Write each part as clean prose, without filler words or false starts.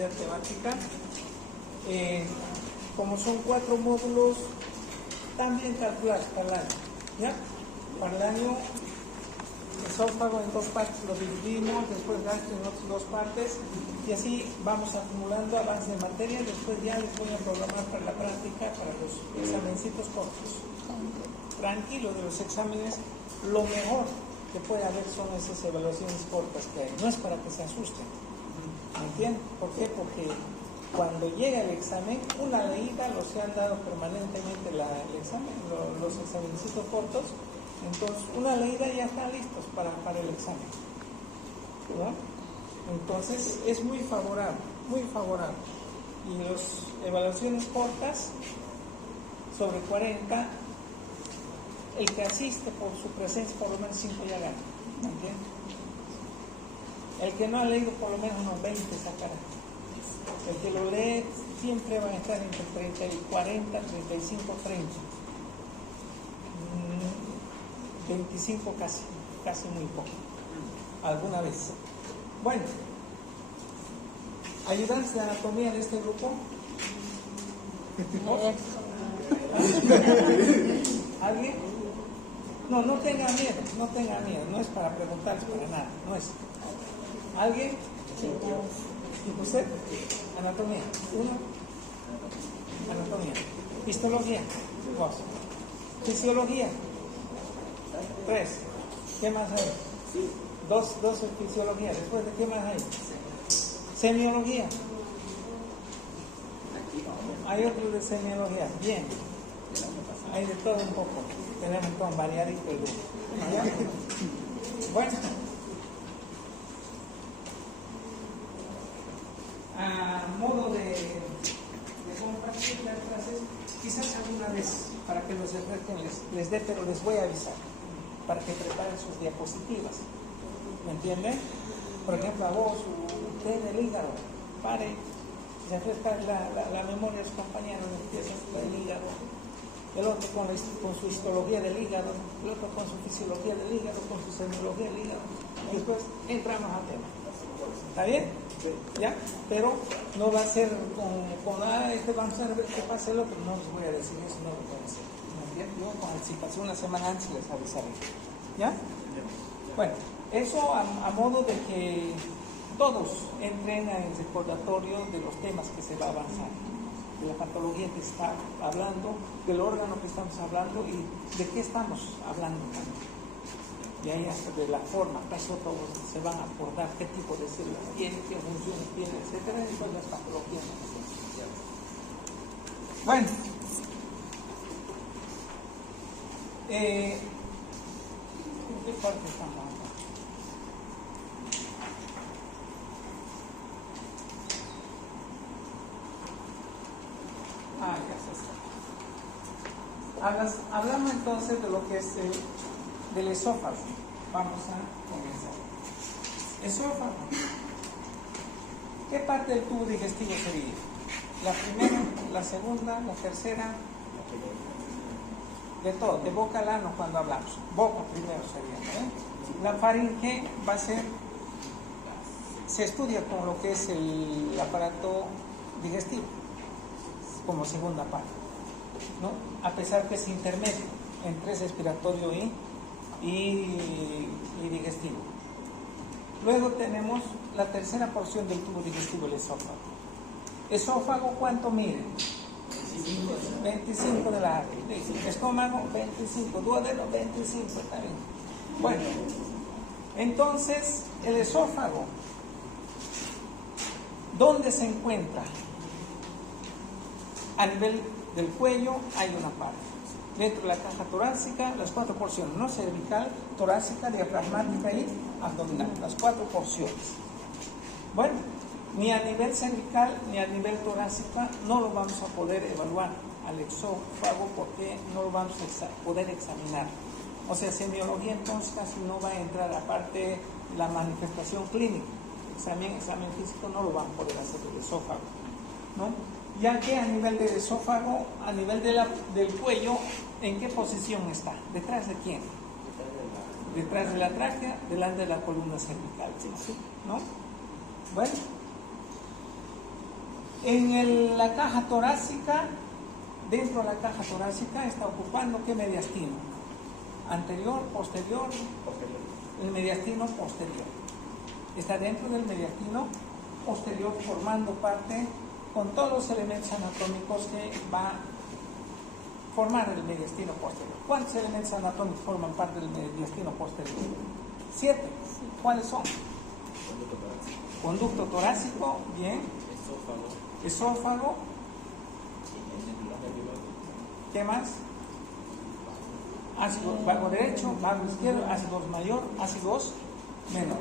unidad temática. Como son 4 módulos, también calcular para el año. ¿Ya? Para el año, esófago en 2 partes lo dividimos, después gastro en otras 2 partes, y así vamos acumulando avance de materia. Después ya les voy a programar para la práctica, para los examencitos cortos. Tranquilo de los exámenes, lo mejor que puede haber son esas evaluaciones cortas que hay. No es para que se asusten, ¿me entienden? ¿Por qué? Porque cuando llega el examen, una leída, los que han dado permanentemente el examen, los examencitos cortos, entonces una leída ya están listos para el examen, ¿verdad? Entonces es muy favorable, muy favorable. Y las evaluaciones cortas, sobre 40, el que asiste por su presencia por lo menos 5 ya gana, ¿me entiendes? El que no ha leído por lo menos unos 20 sacará. El que lo lee siempre va a estar entre 30 y 40, 35, 30. 25 casi muy poco. Alguna vez. Bueno, ayudantes de anatomía de este grupo. ¿Alguien? No tenga miedo, no es para preguntarles para nada, no es. ¿Alguien? ¿Usted? Anatomía. 1. Anatomía. Histología. 2. Fisiología. 3. ¿Qué más hay? 2 en fisiología. Después de qué más hay? Semiología. Hay otro de semiología. Bien. Hay de todo un poco. Tenemos todo variadito el grupo. Bueno. A modo de compartir las clases, quizás alguna vez, para que los refresquen les dé, pero les voy a avisar, para que preparen sus diapositivas. ¿Me entienden? Por ejemplo, a vos, usted en el hígado, pare, refresca la memoria de sus compañeros, empieza con el hígado, el otro con su histología del hígado, el otro con su fisiología del hígado, con su semiología del hígado, y después entramos al tema. ¿Está bien? ¿Ya? Pero no va a ser con vamos a ver qué pasa el otro. No les voy a decir eso, no lo voy a hacer. ¿Me entiendes? Yo con anticipación una semana antes les avisaré. ¿Ya? Bueno, eso a modo de que todos entren en el recordatorio de los temas que se va a avanzar, de la patología que se está hablando, del órgano que estamos hablando y de qué estamos hablando también. Y ahí hasta de la forma, eso todos se van a acordar qué tipo de células tiene, qué funciones tiene, etcétera, y todas las patologías. Bueno, ¿en qué parte estamos? Ya se está. Hablamos entonces de lo que es del esófago. Vamos a comenzar. Esófago. ¿Qué parte del tubo digestivo sería? ¿La primera, la segunda, la tercera? De todo, de boca al ano cuando hablamos. Boca primero sería, ¿eh? La faringe va a ser, se estudia con lo que es el aparato digestivo, como segunda parte, ¿no? A pesar que es intermedio entre respiratorio y digestivo. Luego tenemos la tercera porción del tubo digestivo, el esófago. ¿Esófago cuánto mide? 25 de largo. Estómago 25, duodeno 25 también. Bueno, entonces el esófago, ¿dónde se encuentra? A nivel del cuello hay una parte. Dentro de la caja torácica, las 4 porciones, ¿no? Cervical, torácica, diafragmática y abdominal, las 4 porciones. Bueno, ni a nivel cervical ni a nivel torácica no lo vamos a poder evaluar al esófago porque no lo vamos a poder examinar. O sea, semiología entonces casi no va a entrar, aparte la manifestación clínica. Examen físico no lo van a poder hacer del esófago, ¿no? Ya que a nivel del esófago, a nivel del cuello, ¿en qué posición está? ¿Detrás de quién? Detrás de la tráquea, delante de la columna cervical, ¿sí? ¿No? Bueno, La caja torácica, dentro de la caja torácica está ocupando ¿qué mediastino? Anterior, posterior, el mediastino posterior. Está dentro del mediastino posterior formando parte con todos los elementos anatómicos que va a formar el mediastino posterior. ¿Cuántos elementos anatómicos forman parte del mediastino posterior? 7. ¿Cuáles son? Conducto torácico, bien. Esófago. ¿Qué más? Ácido vago derecho, vago izquierdo, ácidos mayor, ácidos menor.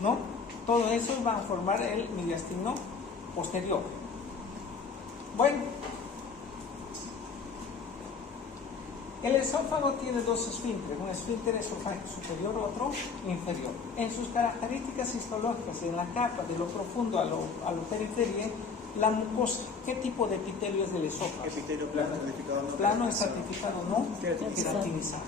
¿No? Todo eso va a formar el mediastino posterior. Bueno, el esófago tiene dos esfínteres, un esfínter esofágico superior, otro inferior. En sus características histológicas, en la capa de lo profundo a lo periferia, la mucosa, ¿qué tipo de epitelio es del esófago? Epitelio plano, estratificado no. Plano, estratificado no, queratinizado.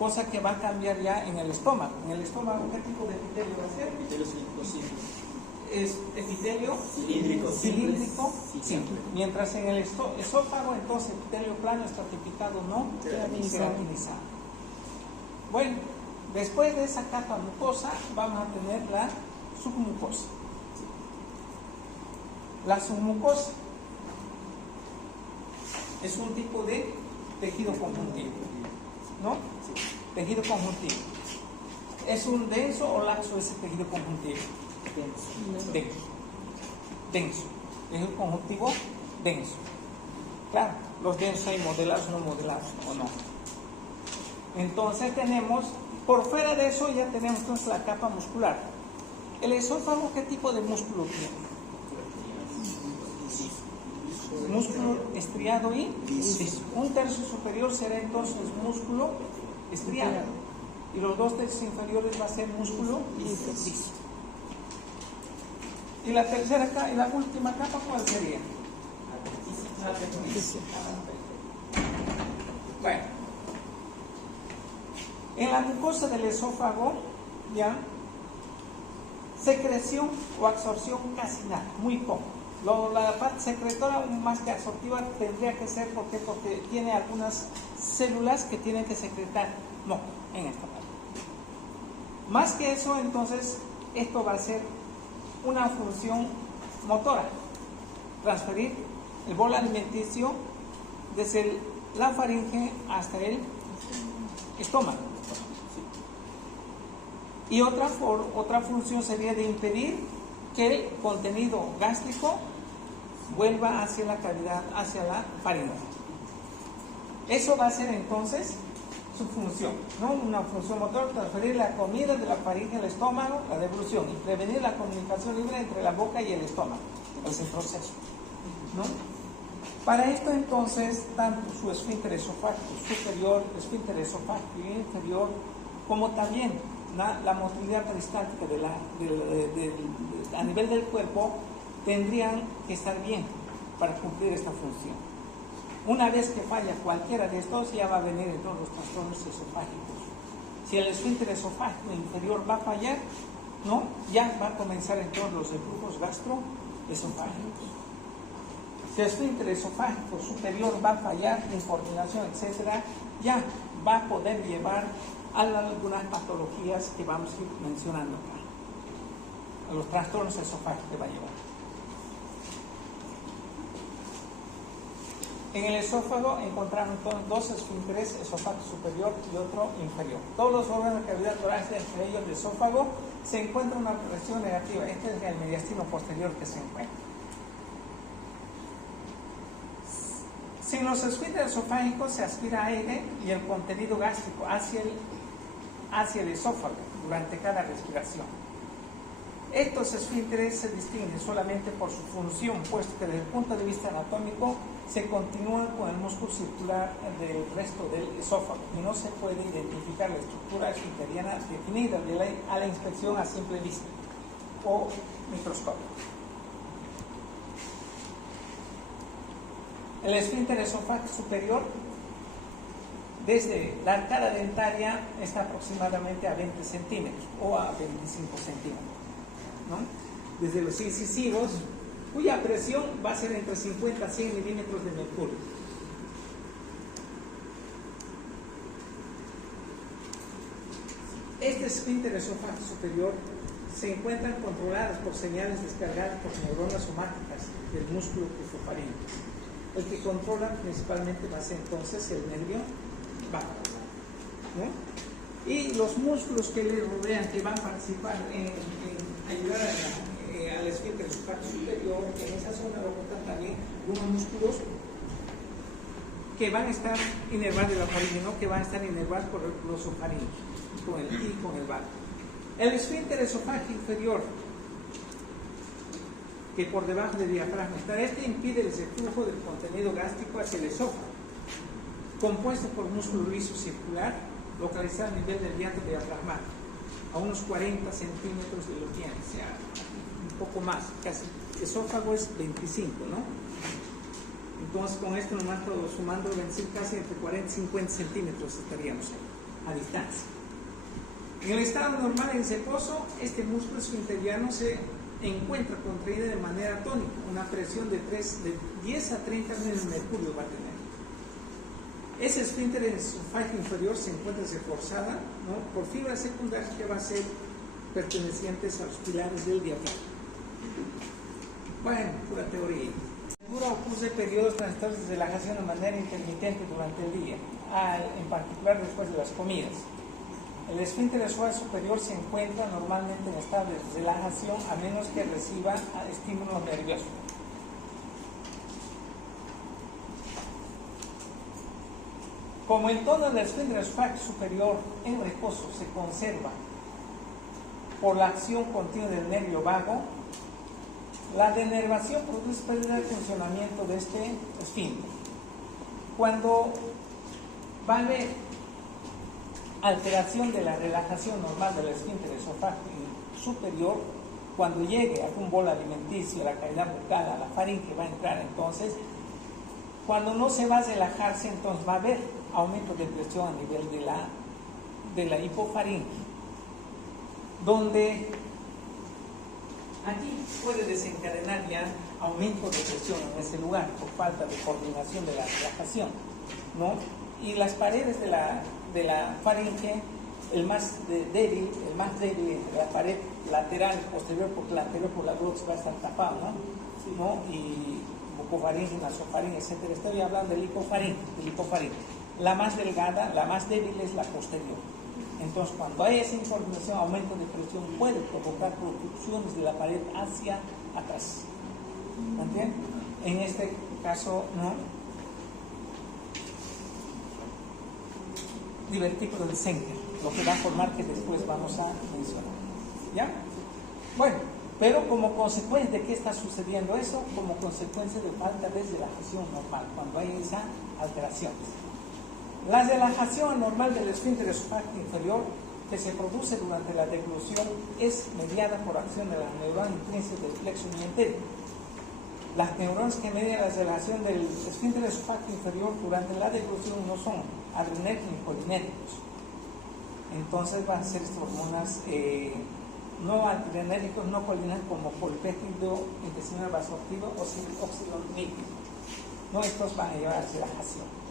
Cosa que va a cambiar ya en el estómago. En el estómago, ¿qué tipo de epitelio va a ser? Epitelio cilíndrico simple. Es epitelio cilíndrico simple. Mientras en el esófago, entonces epitelio plano, estratificado no, queratinizado. Bueno, después de esa capa mucosa, vamos a tener la submucosa. La submucosa es un tipo de tejido conjuntivo, ¿no? Tejido conjuntivo. ¿Es un denso o laxo ese tejido conjuntivo? Denso. Tejido conjuntivo denso. Claro, los densos hay modelados, no modelados, ¿o no? Entonces tenemos, por fuera de eso ya tenemos entonces la capa muscular. ¿El esófago qué tipo de músculo tiene? Músculo estriado y liso. Un tercio superior será entonces músculo estriado y los 2 tercios inferiores va a ser músculo liso. Y la tercera y la última capa, ¿cuál sería? Bueno, en la mucosa del esófago ya secreción o absorción casi nada, muy poco. La parte secretora más que absortiva tendría que ser porque tiene algunas células que tienen que secretar. No, en esta parte. Más que eso, entonces, esto va a ser una función motora. Transferir el bolo alimenticio desde la faringe hasta el estómago. Y otra función sería de impedir que el contenido gástrico vuelva hacia la cavidad, hacia la faringe. Eso va a ser entonces su función, ¿no? Una función motor, transferir la comida de la faringe al estómago, la devolución, y prevenir la comunicación libre entre la boca y el estómago. Ese proceso, ¿no? Para esto entonces, tanto su esfínter esofágico superior, esfínter esofágico inferior, como también la motilidad peristáltica a nivel del cuerpo tendrían que estar bien para cumplir esta función. Una vez que falla cualquiera de estos, ya va a venir entonces los trastornos esofágicos. Si el esfínter esofágico inferior va a fallar, ¿no? Ya va a comenzar entonces los reflujos gastroesofágicos. Si el esfínter esofágico superior va a fallar, incoordinación, etcétera, ya va a poder llevar a algunas patologías que vamos a ir mencionando acá, a los trastornos esofágicos que va a llevar. En el esófago encontramos entonces 2 esfínteres, esofágico superior y otro inferior. Todos los órganos de cavidad torácica, entre ellos el esófago, se encuentra una presión negativa. Este es el mediastino posterior que se encuentra. Sin los esfínteres esofágicos se aspira aire y el contenido gástrico hacia el esófago durante cada respiración. Estos esfínteres se distinguen solamente por su función, puesto que desde el punto de vista anatómico se continúan con el músculo circular del resto del esófago y no se puede identificar la estructura esfinteriana definida a la inspección a simple vista o microscopio. El esfínter esofágico superior, desde la arcada dentaria, está aproximadamente a 20 centímetros o a 25 centímetros, ¿no? Desde los incisivos cuya presión va a ser entre 50 a 100 milímetros de mercurio. Este esfínter esofágico superior se encuentran controladas por señales descargadas por neuronas somáticas del músculo esofaríngeo. El que controla principalmente va a ser entonces el nervio vago, ¿no? Y los músculos que le rodean, que van a participar en ayudar al esfínter esofágico superior, en esa zona lo encuentran también unos músculos que van a estar inervados de la faringe, ¿no? Que van a estar inervados por los esofaringes y con el vago. El esfínter esofágico inferior, que por debajo del diafragma está, este impide el flujo del contenido gástrico hacia el esófago, compuesto por músculo liso circular localizado a nivel del diámetro diafragmático, a unos 40 centímetros de los dientes, o sea, un poco más, casi. El esófago es 25, ¿no? Entonces con esto nomás sumando, casi entre 40 y 50 centímetros estaríamos a distancia. En el estado normal en seposo, este músculo esfinteriano se encuentra contraído de manera tónica, una presión de 10 a 30 de mercurio va a tener. Ese esfínter esofágico inferior se encuentra reforzada, ¿no?, por fibras secundarias que van a ser pertenecientes a los pilares del diafragma. Bueno, pura teoría. Ocurre periodos transitorios de relajación de manera intermitente durante el día, en particular después de las comidas. El esfínter esofágico superior se encuentra normalmente en estado de relajación a menos que reciba estímulos nerviosos. Como el tono del esfínter esofágico superior en reposo se conserva por la acción continua del nervio vago, la denervación produce pérdida de funcionamiento de este esfínter. Cuando va a haber alteración de la relajación normal del esfínter esofágico superior, cuando llegue a algún bolo alimenticio, a la cavidad bucal, a la faringe, va a entrar entonces, cuando no se va a relajarse, entonces va a haber aumento de presión a nivel de la hipofaringe, donde aquí puede desencadenar ya aumento de presión en ese lugar por falta de coordinación de la relajación, ¿no? Y las paredes de la faringe, el más débil, la pared lateral posterior, porque la anterior por la glotis va a estar tapado, ¿no? Y bucofaringe, nasofaringe, etcétera. Estoy hablando del hipofaringe. La más delgada, la más débil es la posterior. Entonces, cuando hay esa incoordinación, aumento de presión puede provocar protrusiones de la pared hacia atrás. ¿Entienden? En este caso, ¿no?, divertículo del Senker, lo que va a formar que después vamos a mencionar. ¿Ya? Bueno, pero como consecuencia de qué está sucediendo eso, como consecuencia de falta de relajación normal, cuando hay esa alteración. La relajación normal del esfínter esofágico inferior que se produce durante la deglución es mediada por acción de las neuronas intrínsecas del plexo mientérico. Las neuronas que median la relajación del esfínter esofágico inferior durante la deglución no son adrenérgicos ni colinérgicos. Entonces van a ser estas hormonas no adrenérgicos, no colinérgicos, como polipéptido intestinal vasoactivo o óxido nítrico. No, estos van a llevar a relajación.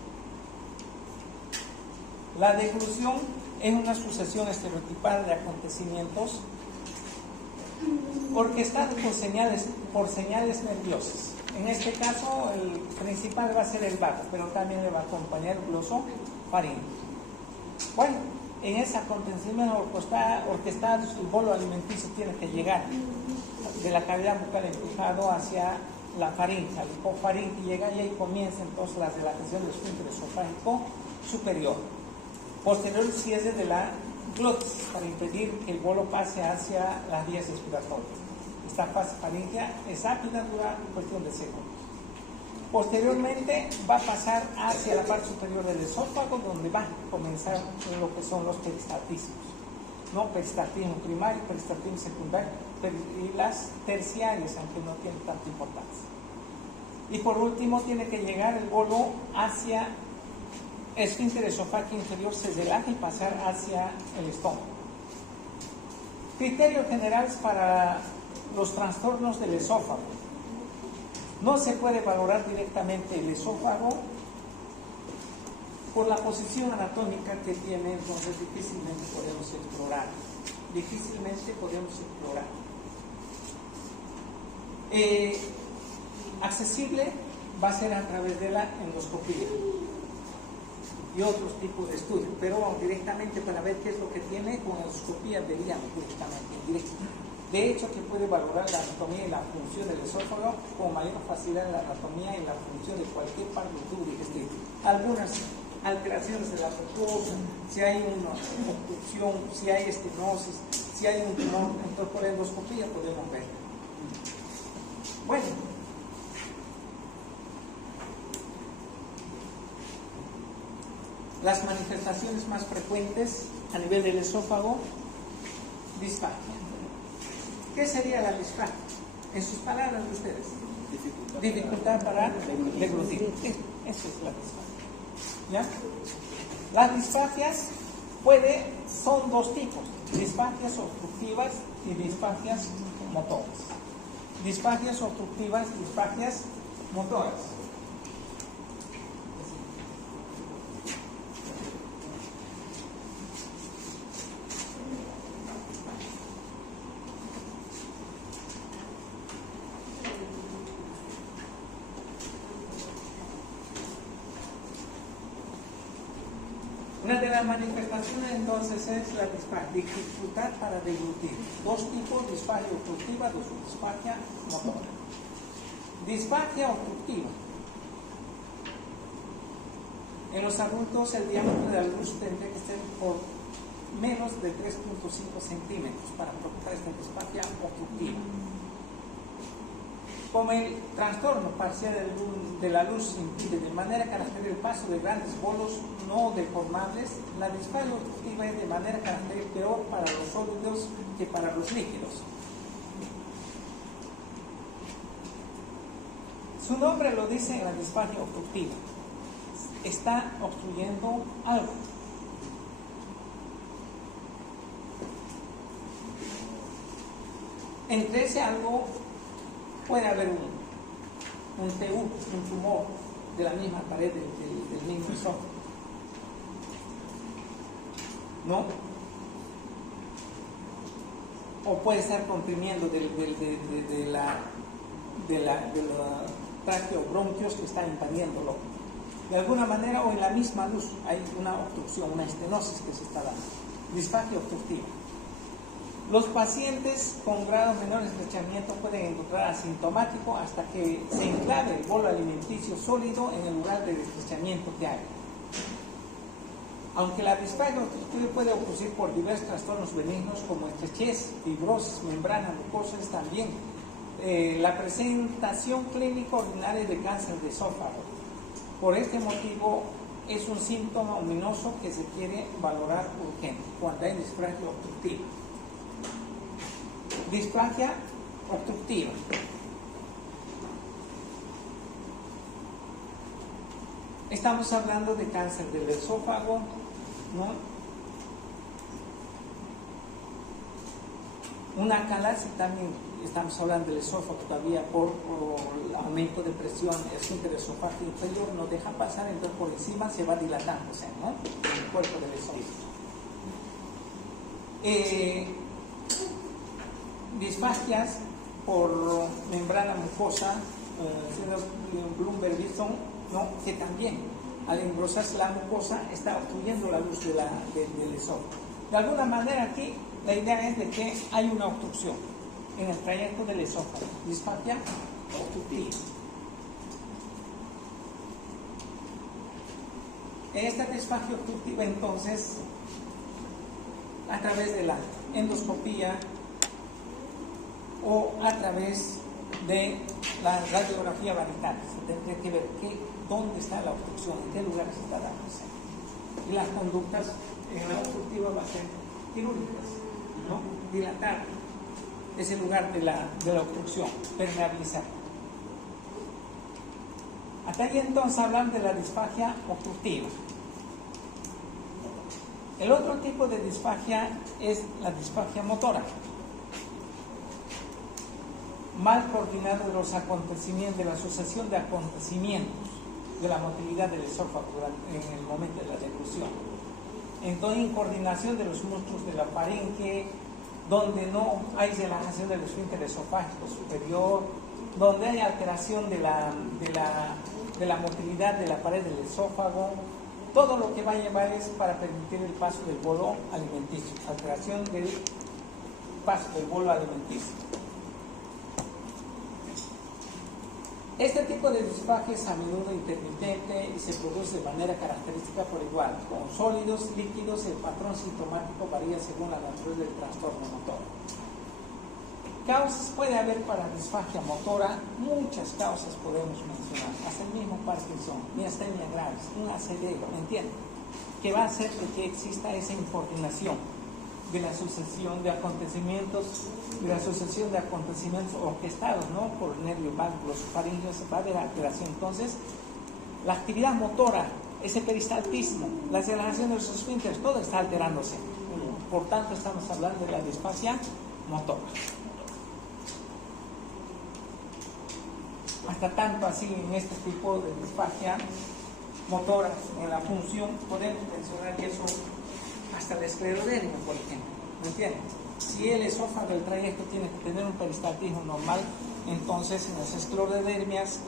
La deglución es una sucesión estereotipada de acontecimientos orquestados por señales nerviosas. En este caso, el principal va a ser el vago, pero también le va a acompañar el glosofaringe. Bueno, en ese acontecimiento orquestado, el bolo alimenticio tiene que llegar de la cavidad bucal empujado hacia la faringe, al hipofaringe, llega y ahí comienza entonces la relajación del esfínter esofágico superior. Posterior cierre de la glotis para impedir que el bolo pase hacia las vías respiratorias. Esta fase faríngea es rápida, dura cuestión de segundos. Posteriormente va a pasar hacia la parte superior del esófago, donde va a comenzar lo que son los peristaltismos, ¿no? Peristaltismo primario, peristaltismo secundario y las terciarias, aunque no tienen tanta importancia. Y por último tiene que llegar el bolo hacia esfínter esofágico inferior, se relaja y pasar hacia el estómago. Criterios generales para los trastornos del esófago. No se puede valorar directamente el esófago por la posición anatómica que tiene, entonces difícilmente podemos explorar. Accesible va a ser a través de la endoscopía y otros tipos de estudios, pero directamente para ver qué es lo que tiene, con endoscopía veríamos directamente, en directo. De hecho, que puede valorar la anatomía y la función del esófago con mayor facilidad, la anatomía y la función de cualquier parte pública. Algunas alteraciones de la mucosa, si hay una obstrucción, si hay estenosis, si hay un tumor, entonces por endoscopía podemos ver. Bueno, las manifestaciones más frecuentes a nivel del esófago, disfagia. ¿Qué sería la disfagia? En sus palabras de ustedes. Dificultad para deglutir. Eso es la disfagia. ¿Ya? Las disfagias son dos tipos: disfagias obstructivas y disfagias motoras. Disfagias obstructivas, disfagias motoras. Una de las manifestaciones entonces es la disfagia, dificultad para deglutir. Dos tipos: disfagia obstructiva, disfagia motora. Disfagia obstructiva. En los adultos el diámetro de la luz tendría que ser por menos de 3.5 centímetros para provocar esta disfagia obstructiva. Como el trastorno parcial de la luz impide de manera característica el paso de grandes bolos no deformables, la disfagia obstructiva es de manera característica peor para los sólidos que para los líquidos. Su nombre lo dice en la disfagia obstructiva. Está obstruyendo algo. Entre ese algo puede haber un TU, un tumor de la misma pared del mismo esófago, ¿no? O puede estar comprimiendo de la tráquea o bronquios que están invadiéndolo. De alguna manera, o en la misma luz, hay una obstrucción, una estenosis que se está dando. Disfagia obstructiva. Los pacientes con grados menores de estrechamiento pueden encontrar asintomático hasta que se enclave el bolo alimenticio sólido en el lugar de estrechamiento que hay. Aunque la disfagia obstructiva puede ocurrir por diversos trastornos benignos como estrechez, fibrosis, membrana mucosa, también la presentación clínica ordinaria de cáncer de esófago. Por este motivo es un síntoma ominoso que se quiere valorar urgente cuando hay disfagia obstructiva. Disfagia obstructiva. Estamos hablando de cáncer del esófago, ¿no? Una calasia también, estamos hablando del esófago todavía por el aumento de presión, el esfínter esofágico inferior no deja pasar, entonces por encima se va dilatándose, ¿no? El cuerpo del esófago. Disfagias por membrana mucosa, Bloomberg-Wilson, ¿no? Que también al engrosarse la mucosa está obstruyendo la luz del esófago. De alguna manera aquí la idea es de que hay una obstrucción en el trayecto del esófago. Disfagia obstructiva. Esta disfagia obstructiva entonces, a través de la endoscopía o a través de la radiografía varietal, se tendría que ver dónde está la obstrucción, en qué lugar se está dándose. Y las conductas en la obstructiva van a ser quirúrgicas, ¿no? Dilatar ese lugar de la obstrucción, permeabilizar. Hasta ahí entonces hablan de la disfagia obstructiva. El otro tipo de disfagia es la disfagia motora. mal coordinado de los acontecimientos, de la sucesión de acontecimientos de la motilidad del esófago en el momento de la deglución. Entonces, incoordinación de los músculos de la faringe, donde no hay relajación del esfínter esofágico superior, donde hay alteración de la motilidad de la pared del esófago, todo lo que va a llevar es para permitir el paso del bolo alimenticio, alteración del paso del bolo alimenticio. Este tipo de disfagia es a menudo intermitente y se produce de manera característica por igual. Con sólidos, líquidos, el patrón sintomático varía según la naturaleza del trastorno motor. Causas puede haber para disfagia motora, muchas causas podemos mencionar, hasta el mismo Parkinson, miastenia gravis, un ACD, ¿me entienden? Que va a hacer que exista esa incoordinación de la sucesión de acontecimientos, orquestados, ¿no? Por el nervio vago, los faringeos, va a haber alteración. Entonces, la actividad motora, ese peristaltismo, la relajación de los esfínteres, todo está alterándose. Por tanto, estamos hablando de la disfagia motora. Hasta tanto así en este tipo de disfagia motora, en la función, podemos mencionar que eso hasta la esclerodermia, por ejemplo, ¿me entienden? Si el esófago del trayecto tiene que tener un peristaltismo normal, entonces en las esclerodermias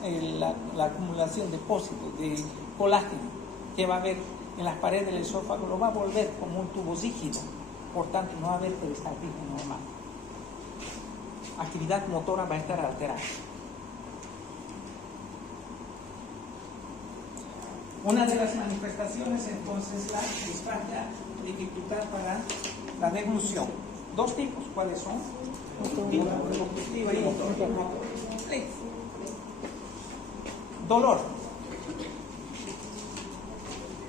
la acumulación de depósitos de colágeno que va a haber en las paredes del esófago lo va a volver como un tubo rígido, por tanto no va a haber peristaltismo normal. Actividad motora va a estar alterada. Una de las manifestaciones entonces la disfagia, dificultad para la deglución. Dos tipos, ¿cuáles son? Obstructiva y motor. Dolor.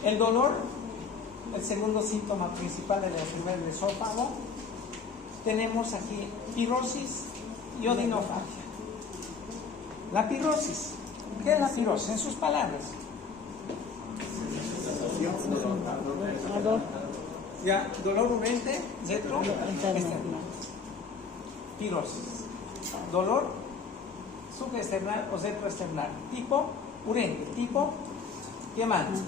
El dolor, el segundo síntoma principal de la enfermedad del esófago. Tenemos aquí pirrosis y odinofagia. La pirrosis. ¿Qué es la pirrosis? En sus palabras. Ya, dolor urente, retro, externo. Pirrosis. Dolor subesternal o retroesternal. Tipo urente, tipo quemante.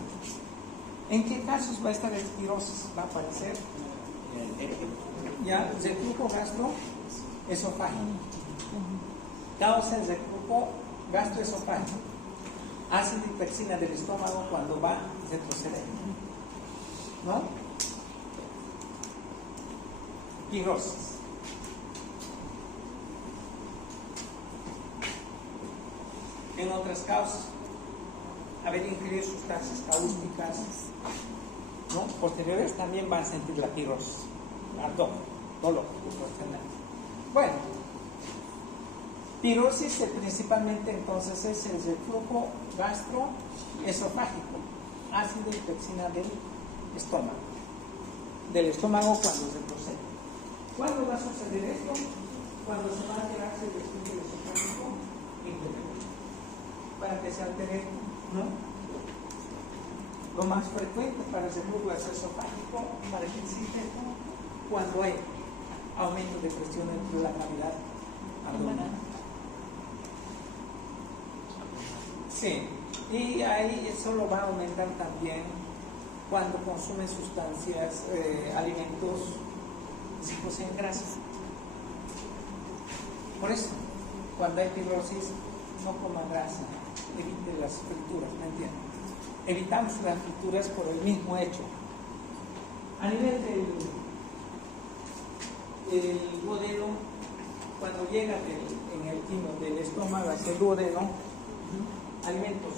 ¿En qué casos va a estar esta pirrosis? Va a aparecer ya reflujo gastroesofágico. Causa el reflujo gastroesofágico. Ácido y pexina del estómago cuando va a retroceder, ¿no? Pirrosis. En otras causas, haber ingerido sustancias cáusticas, ¿no? Posteriores también van a sentir la pirrosis, ardor, dolor. Bueno, pirrosis principalmente entonces es el reflujo gastroesofágico, ácido y pexina del estómago cuando se procede. ¿Cuándo va a suceder esto? Cuando se va a alterar el esfínter esofágico inferior. Para que se altere, ¿no? Lo más frecuente para el reflujo esofágico, para que existe cuando hay aumento de presión dentro de la cavidad abdominal. Sí, y ahí eso lo va a aumentar también cuando consume sustancias, alimentos ricos en grasa. Por eso, cuando hay pirrosis, no coma grasa, evite las frituras, ¿me entienden? Evitamos las frituras por el mismo hecho. A nivel del duodeno, cuando llega en el timo del estómago hacia el duodeno, alimentos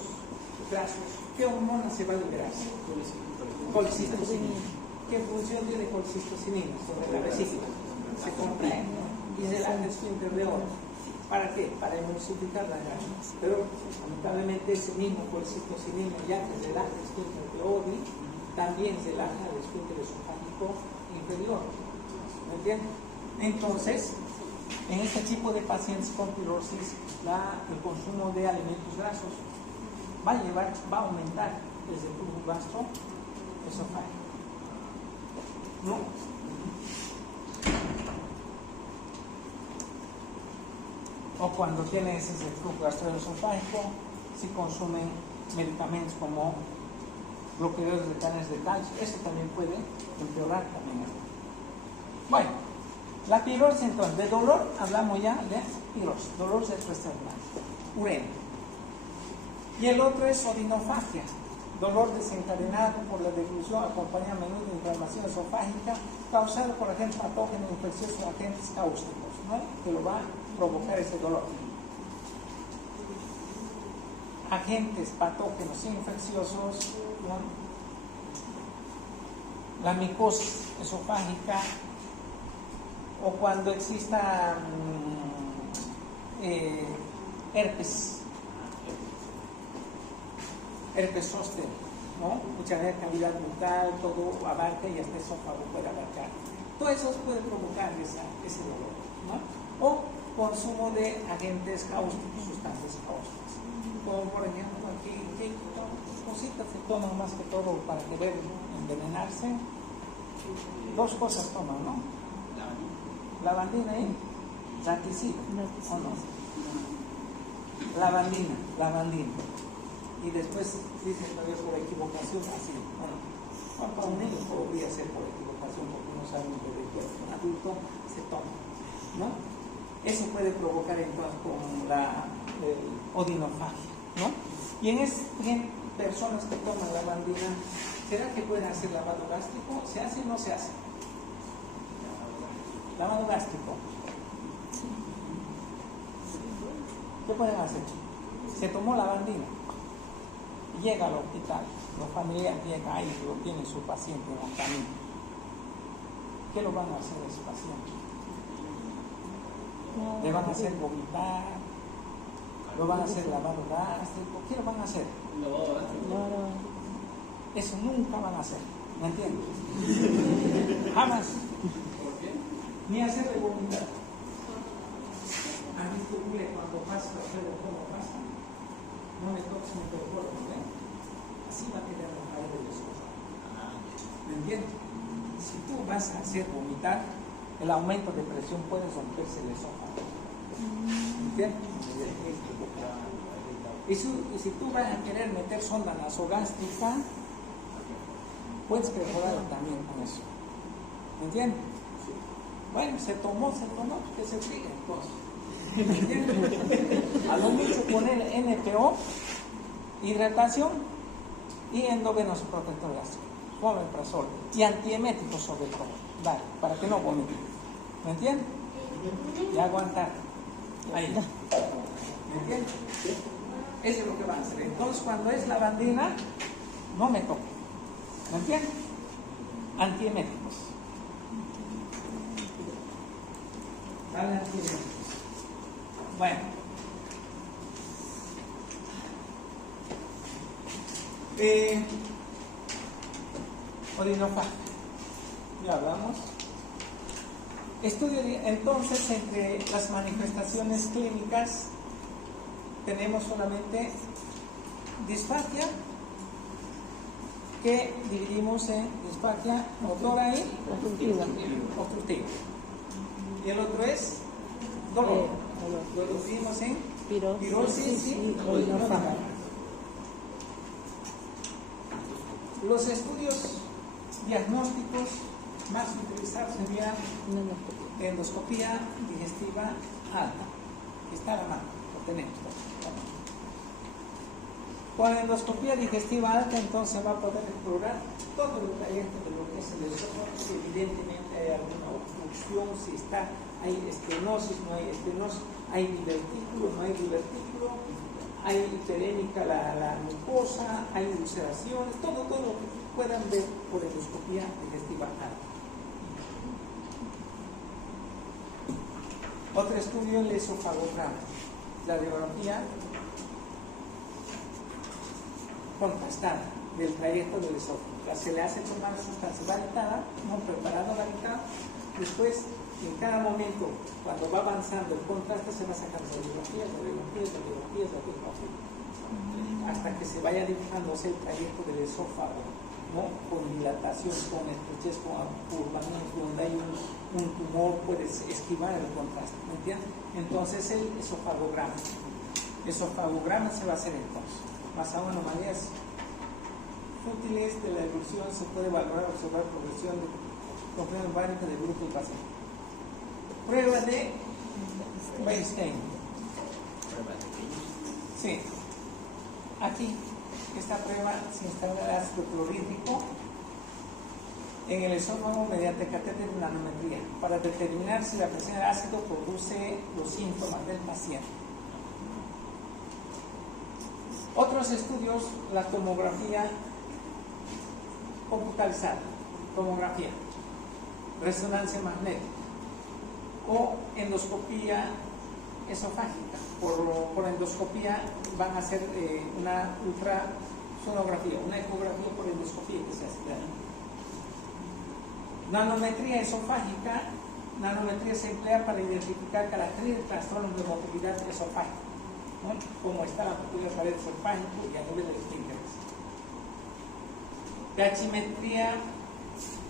grasos, ¿qué hormona se va a liberar? Colecistocinina. ¿Qué función tiene colecistocinina sobre la vesícula? Se contrae y se la esfínter de oro. ¿Para qué? Para emulsificar la grasa. Pero lamentablemente ese mismo colecistocinina, ya que relaja el esfínter de Oddi, también relaja el esfínter esofágico inferior. ¿Me entienden? Entonces, en este tipo de pacientes con pirrosis, el consumo de alimentos grasos va a aumentar el reflujo gastroesofágico. ¿No? o cuando tiene ese reflujo gastroesofágico, si consumen medicamentos como bloqueadores de canales de calcio, eso también puede empeorar también esto. Bueno, la pirosis entonces, de dolor hablamos ya de pirosis, dolor retroesternal, uremia. Y el otro es odinofagia, dolor desencadenado por la deglución acompañada a menudo de inflamación esofágica causada por agentes patógenos infecciosos o agentes cáusticos, ¿no? Que lo va a provocar ese dolor. Agentes patógenos infecciosos, ¿no? La micosis esofágica, o cuando exista herpes zóster, ¿no? Mucha cavidad bucal, todo abarca y hasta esófago puede abarcar. Todo eso puede provocar ese dolor, ¿no? O consumo de agentes cáusticos, sustancias cáusticas. Como por ejemplo aquí, ¿qué cositas se toman más que todo para querer envenenarse? Dos cosas toman, ¿no? Lavandina y raticida, ¿o no? Lavandina. Y después dicen todavía por equivocación, así, bueno, para un niño podría ser por equivocación porque no saben que un adulto se toma, ¿no? Eso puede provocar entonces con la odinofagia, ¿no? Y en personas que toman lavandina, ¿será que pueden hacer lavado gástrico? ¿Se hace o no se hace? Lavado gástrico. ¿Qué pueden hacer? Se tomó lavandina. Llega al hospital, los familiares llegan ahí, lo tiene su paciente en la camilla. ¿Qué lo van a hacer a ese paciente? ¿Le van a hacer vomitar? ¿Lo van a hacer lavado gástrico? ¿Qué lo van a hacer? Eso nunca van a hacer, ¿me entiendes? Jamás. Ni hacerle vomitar. ¿Han visto cuando pasa, cómo pasa? No me toques mi cuerpo, ¿no? Así va a quedar la pared del esófago. ¿Me entiendes? Si tú vas a hacer vomitar, el aumento de presión puede romperse el esófago. ¿Me entiendes? Y si tú vas a querer meter sonda nasogástrica, puedes perforar también con eso. ¿Me entiendes? Bueno, se tomó, que se fríe entonces. ¿Me entiendes? A lo mucho poner NPO, hidratación y endovenoso protector gástrico, omeprazol y antieméticos sobre todo, dale, para que no vomite. ¿Me entiendes? Y aguantar. Ahí. ¿Me entiendes? Eso es lo que van a hacer. Entonces, cuando es lavandina, no me toque. ¿Me entiendes? Antieméticos. Dale antieméticos. Bueno. Odinofagia. Ya hablamos. Estudio entonces entre las manifestaciones clínicas tenemos solamente disfagia, que dividimos en disfagia motora y obstructiva. Y el otro es dolor. Lo dividimos en pirosis y odinofagia. Los estudios diagnósticos más utilizados serían endoscopía digestiva alta. Está a la mano, lo tenemos. Con endoscopía digestiva alta, entonces va a poder explorar todo el trayecto de lo que es el esófago. Si evidentemente hay alguna obstrucción, si hay estenosis, no hay estenosis, hay divertículo, no hay divertículo, hay hiperémica la mucosa, hay ulceraciones, todo lo que puedan ver por endoscopía digestiva alta. Otro estudio, el esofagograma, la radiografía contrastada del trayecto del esófago. Se le hace tomar sustancia varitada, no preparada varitada, después en cada momento, cuando va avanzando el contraste, se va sacando radiografías, hasta que se vaya dibujándose el trayecto del esófago ¿no? Con dilatación, con estrechez, con acurvamiento, donde hay un tumor, puedes esquivar el contraste, ¿me entiendes? Entonces el esofagograma se va a hacer entonces. Basado en anomalías fútiles de la evolución se puede valorar, observar progresión de complejo ovárico del grupo del paciente. Prueba de Weinstein. Sí. Aquí, esta prueba se instala el ácido clorhídrico en el esófago mediante catéter de nanometría para determinar si la presión del ácido produce los síntomas del paciente. Otros estudios, la tomografía computarizada, tomografía, resonancia magnética o endoscopía esofágica. Por endoscopía van a hacer una ultrasonografía, una ecografía por endoscopía que se hace. Nanometría esofágica. Nanometría se emplea para identificar características de trastornos de motilidad esofágica, ¿no? Como está la motilidad del pared esofágico y a nivel de esfínteres. pHimetría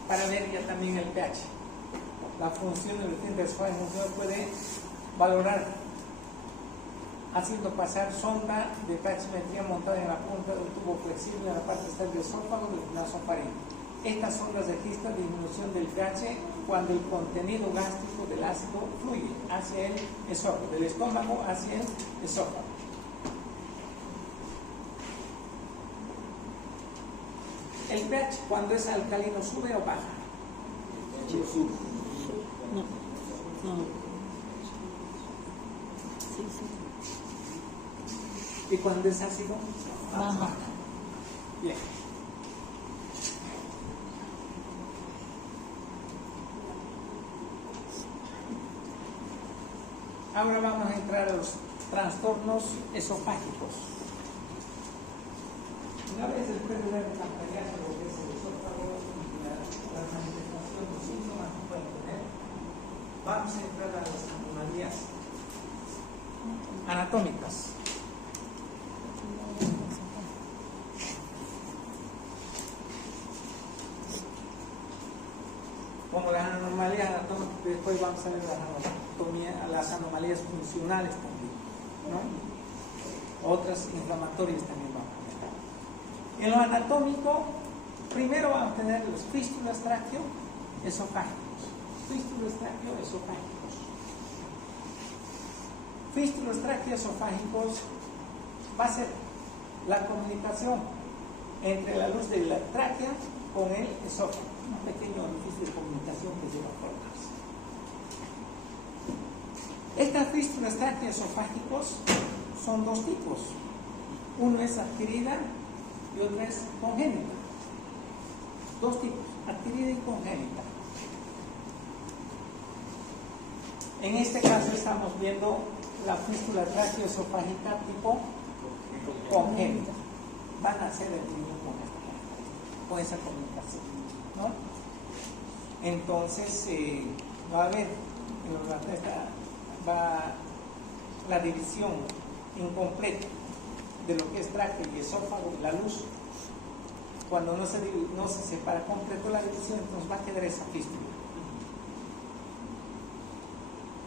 para ver ya también el pH. La función del esfínter esofágico puede valorar haciendo pasar sonda de pHimetría montada en la punta del tubo flexible en la parte externa del esófago del nasofaringe. Estas sondas registran disminución del pH cuando el contenido gástrico del ácido fluye hacia el esófago, del estómago hacia el esófago. El pH cuando es alcalino sube o baja. Sube. No. Sí. Y cuando es ácido, Baja. Bien. Ahora vamos a entrar a los trastornos esofágicos. Una vez después de ver la pantalla lo que es el esófago y la manifestación de síntomas que pueden tener, vamos a entrar a las anomalías anatómicas. Como las anomalías anatómicas, después vamos a ver las anomalías funcionales también, ¿no? Otras inflamatorias también vamos a ver. En lo anatómico, primero vamos a tener los fístulas tráqueo-esofágicos. Fístulas tráqueo-esofágicos. Fístulas tráqueo-esofágicos va a ser la comunicación entre la luz de la tráquea con el esófago, un pequeño orificio de comunicación que lleva a formarse. Estas fístulas tráqueo-esofágicos son dos tipos. Uno es adquirida y otro es congénita. Dos tipos, adquirida y congénita. En este caso estamos viendo la fístula tráqueo-esofágica tipo congénita. Van a ser el niño con esa comunicación, ¿no? Entonces va a haber la división incompleta de lo que es tráqueo y esófago, la luz. Cuando no se separa completo la división, entonces va a quedar esa fístula.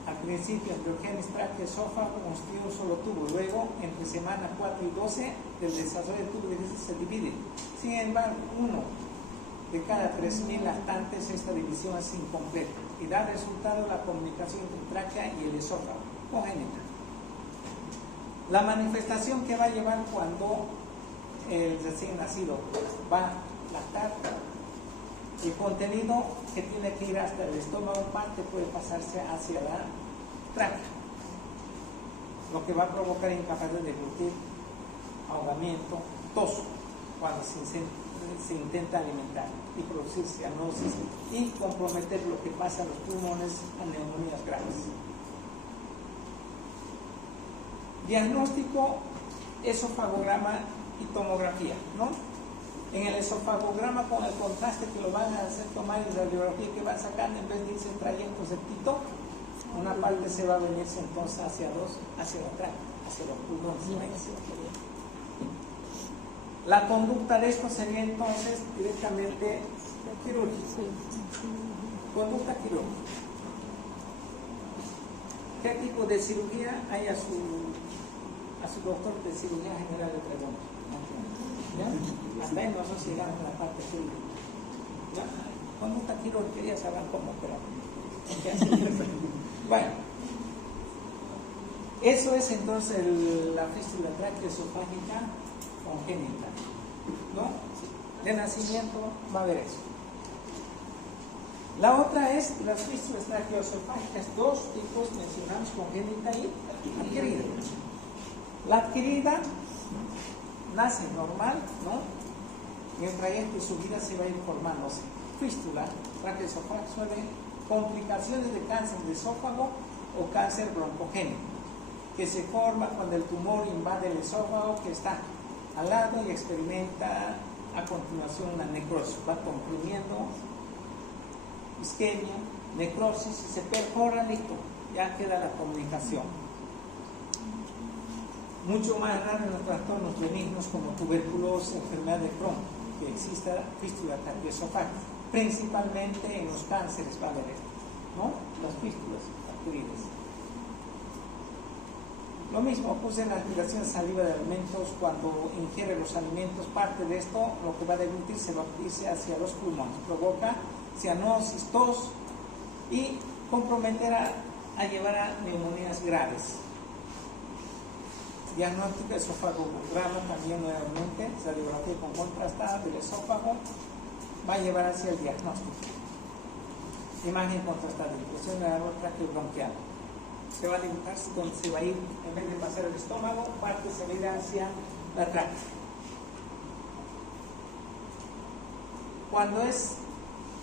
Al principio, embriogenes, tráqueo, esófago, constituye un solo tubo. Luego, entre semana 4 y 12 del desarrollo del tubo se divide. Sin embargo, uno de cada 3.000 lactantes, esta división es incompleta y da resultado la comunicación entre tráquea y el esófago, congénita. La manifestación que va a llevar cuando el recién nacido va a lactar, el contenido que tiene que ir hasta el estómago parte puede pasarse hacia la tráquea, lo que va a provocar incapacidad de deglutir, ahogamiento, tos cuando se intenta alimentar y producir cianosis y comprometer lo que pasa a los pulmones a neumonías graves. Diagnóstico, esofagograma y tomografía, ¿no? En el esofagograma, con el contraste que lo van a hacer tomar y la radiografía que van sacando, en vez de irse trayectos de pito, una parte se va a venirse entonces hacia la tráquea, hacia los pulmones. La conducta de esto sería entonces directamente quirúrgica. Conducta quirúrgica. ¿Qué tipo de cirugía hay a su doctor de cirugía general de pregunta? ¿Ya? Hasta ahí nosotros llegamos a la parte quirúrgica. ¿Ya? Conducta quirúrgica ya sabrán cómo, pero... Bueno, eso es entonces la fístula traqueoesofágica congénita, ¿no? De nacimiento va a haber eso. La otra es las fístulas traqueoesofágicas, dos tipos mencionamos, congénita y adquirida. La adquirida nace normal, ¿no? Y en el trayecto de su vida se va a ir formándose fístula traqueoesofágica, suele complicaciones de cáncer de esófago o cáncer broncogénico, que se forma cuando el tumor invade el esófago que está al lado y experimenta a continuación una necrosis, va comprimiendo, isquemia, necrosis, y se perfora, listo, ya queda la comunicación. Mucho más raro en los trastornos benignos como tuberculosis, enfermedad de Crohn, que exista fístula traqueoesofágica, principalmente en los cánceres va a haber esto, ¿no? Las fístulas adquiridas. Lo mismo ocurre en la aspiración de saliva de alimentos. Cuando ingiere los alimentos, parte de esto, lo que va a deglutir se va a irse hacia los pulmones, provoca cianosis, tos y comprometerá a llevar a neumonías graves. Diagnóstico esofagograma también nuevamente, radiografía con contrastada del esófago va a llevar hacia el diagnóstico. Imagen contrastada, impresión de la árbol traqueobronquial. Se va a dibujar donde se va a ir, en vez de pasar el estómago, parte se va a ir hacia la tráquea. Cuando es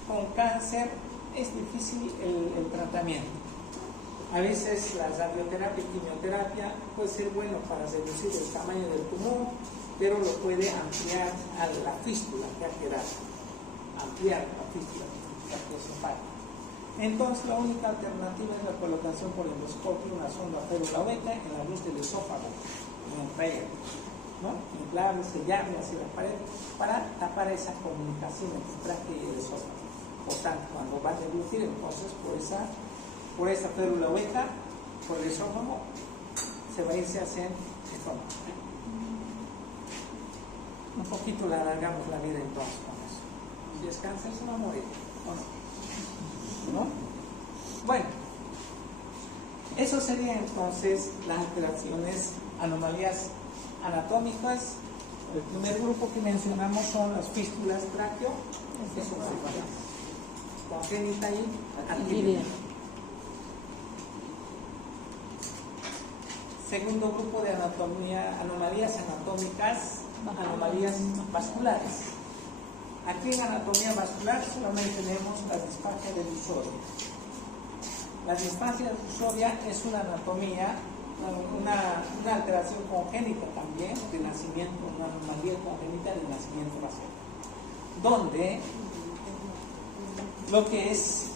con cáncer, es difícil el tratamiento. A veces la radioterapia y quimioterapia puede ser bueno para reducir el tamaño del tumor, pero lo puede ampliar a la fístula que ha quedado. Ampliar la fístula traqueoesofágica. Entonces la única alternativa es la colocación por endoscopio, una sonda férula-oveca en la luz del esófago, en el trayecto, ¿no? Inflarlo, sellarlo hacia la pared para tapar esa comunicación entre tráquea y el esófago. Por tanto, cuando va a deglutir, entonces por esa férula-oveca, por el esófago, se va a irse hacia el estómago. Un poquito le alargamos la vida entonces con eso. Si es cáncer, se va a morir, ¿o no? ¿No? Bueno, eso serían entonces las alteraciones, anomalías anatómicas. El primer grupo que mencionamos son las fístulas traqueoesofágicas, congénita y adquirida. Segundo grupo de anomalías anatómicas, anomalías vasculares. Aquí en anatomía vascular solamente tenemos la disfagia de Lusoria. La disfagia de Lusoria es una anatomía, una alteración congénita también de nacimiento, una anomalía congénita de nacimiento vascular, donde lo que es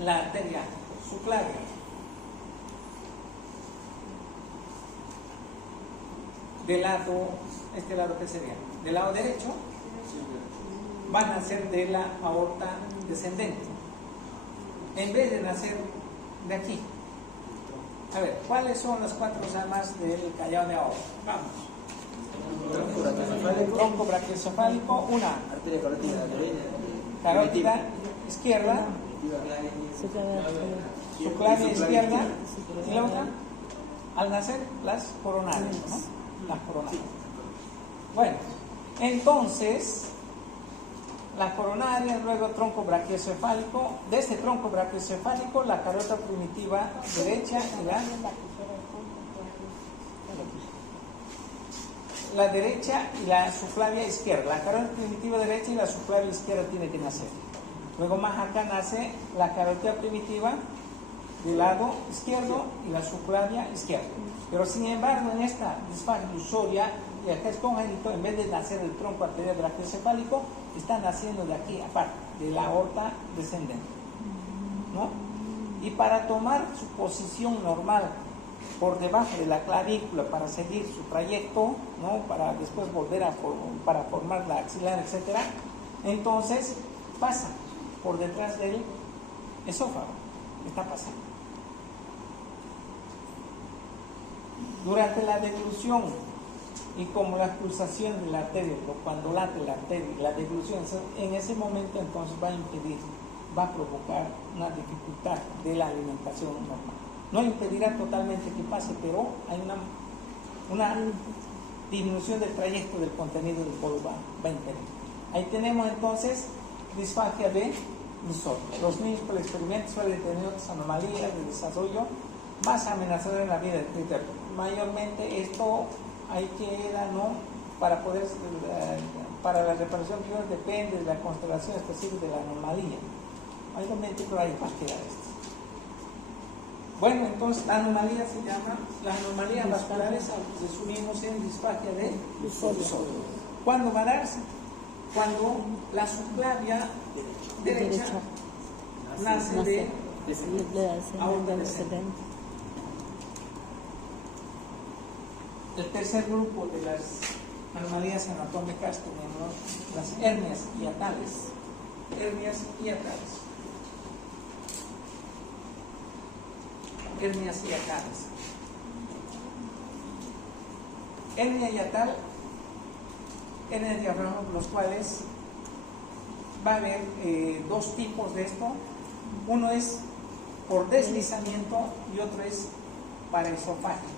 la arteria subclavia del lado, este lado que sería, del lado derecho, van a nacer de la aorta descendente, en vez de nacer de aquí. A ver, ¿cuáles son las cuatro ramas del callado de aorta? Vamos. Tronco brachiocefálico, una Arteria carótida carótida izquierda, subclavia izquierda, y la otra, al nacer, las coronarias, ¿no? Las coronarias. Bueno, entonces, la coronaria, luego tronco brachiocefálico. De este tronco brachiocefálico, la carota primitiva derecha y la derecha y la subclavia izquierda. La carota primitiva derecha y la subclavia izquierda tiene que nacer. Luego más acá nace la carota primitiva del lado izquierdo y la subclavia izquierda. Pero sin embargo, en esta disfagia Lusoria, y acá es congénito, en vez de nacer el tronco arterial brachiocefálico, está naciendo de aquí, aparte, de la aorta descendente, ¿no? Y para tomar su posición normal por debajo de la clavícula para seguir su trayecto, ¿no? Para después volver para formar la axilar, etc. Entonces pasa por detrás del esófago, está pasando. Durante la deglución y como la pulsación de la arteria, o cuando late la arteria, la deglución, en ese momento entonces va a impedir, va a provocar una dificultad de la alimentación normal. No impedirá totalmente que pase, pero hay una disminución del trayecto del contenido del bolo va a impedir. Ahí tenemos entonces disfagia de Lusor. Los niños por el experimento suelen tener otras anomalías de desarrollo más amenazadoras en la vida del críter. Mayormente esto ahí queda, ¿no? Para la reparación primero depende de la constelación específica de la anomalía. Mayormente pero ahí va a quedar esto. Bueno, entonces la anomalía se llama, las anomalías vasculares resumimos en disfagia de Lusor. ¿Cuándo va a darse? Cuando la subclavia derecha nace de aorta descendente. El tercer grupo de las anomalías anatómicas tenemos las hernias hiatales. Hernias hiatales. Hernias hiatales. Hernia hiatal, hernia diafragma, los cuales va a haber dos tipos de esto. Uno es por deslizamiento y otro es paraesofágica.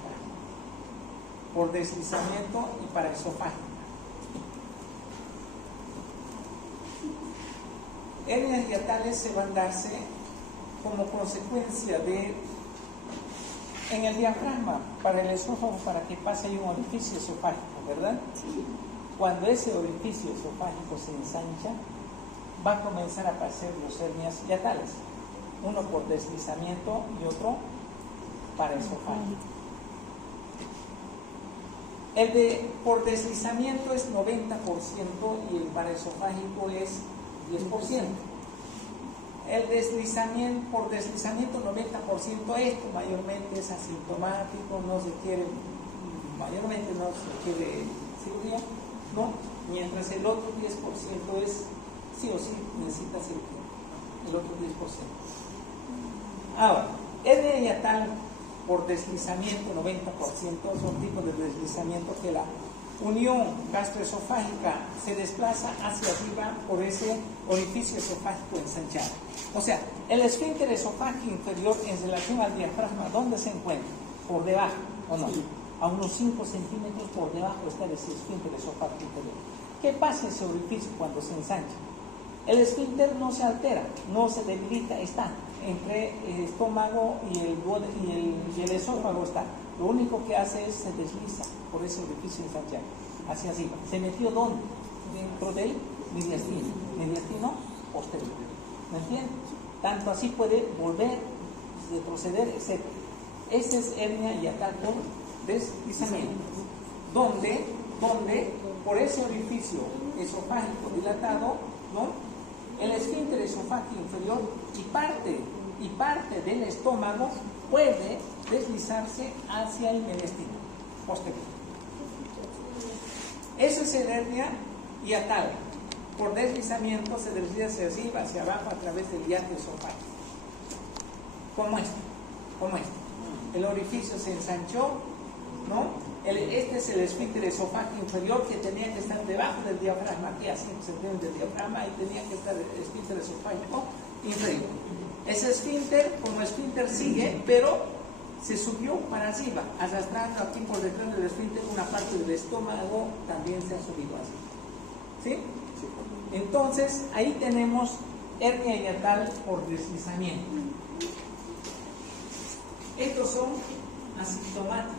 Por deslizamiento y paraesofágica. Hernias hiatales se van a darse como consecuencia de en el diafragma, para el esófago, para que pase ahí un orificio esofágico, ¿verdad? Sí. Cuando ese orificio esofágico se ensancha, va a comenzar a aparecer los hernias hiatales, uno por deslizamiento y otro paraesofágico. El de por deslizamiento es 90% y el paraesofágico es 10%. El deslizamiento, por deslizamiento 90%, esto mayormente es asintomático, no se quiere, mayormente no se quiere cirugía, ¿no? Mientras el otro 10% es sí o sí necesita cirugía, el otro 10%. Ahora, hernia hiatal por deslizamiento 90% son tipos de deslizamiento que la unión gastroesofágica se desplaza hacia arriba por ese orificio esofágico ensanchado. O sea, el esfínter esofágico inferior en relación al diafragma, ¿dónde se encuentra? Por debajo, ¿o no? A unos 5 centímetros por debajo está ese esfínter esofágico inferior. ¿Qué pasa ese orificio cuando se ensancha? El esfínter no se altera, no se debilita, está entre el estómago y el esófago está. Lo único que hace es se desliza por ese orificio ensanchado hacia arriba. ¿Se metió dónde? Dentro del mediastino posterior. ¿Me entiendes? Tanto así puede volver, retroceder, etc. Esa es hernia hiatal por deslizamiento. Donde por ese orificio esofágico dilatado, ¿no? El esfínter esofágico inferior y parte del estómago puede deslizarse hacia el mediastino posterior. Eso es el hernia hiatal. Por deslizamiento se desliza hacia arriba, hacia abajo a través del hiato esofágico. Como esto. El orificio se ensanchó, ¿no? Este es el esfínter esofágico inferior que tenía que estar debajo del diafragma, aquí a 5 centímetros del diafragma, y tenía que estar el esfínter esofágico inferior. Ese esfínter, como esfínter sigue, pero se subió para arriba, arrastrando aquí por detrás del esfínter una parte del estómago, también se ha subido así. ¿Sí? Entonces, ahí tenemos hernia hiatal por deslizamiento. Estos son asintomáticos.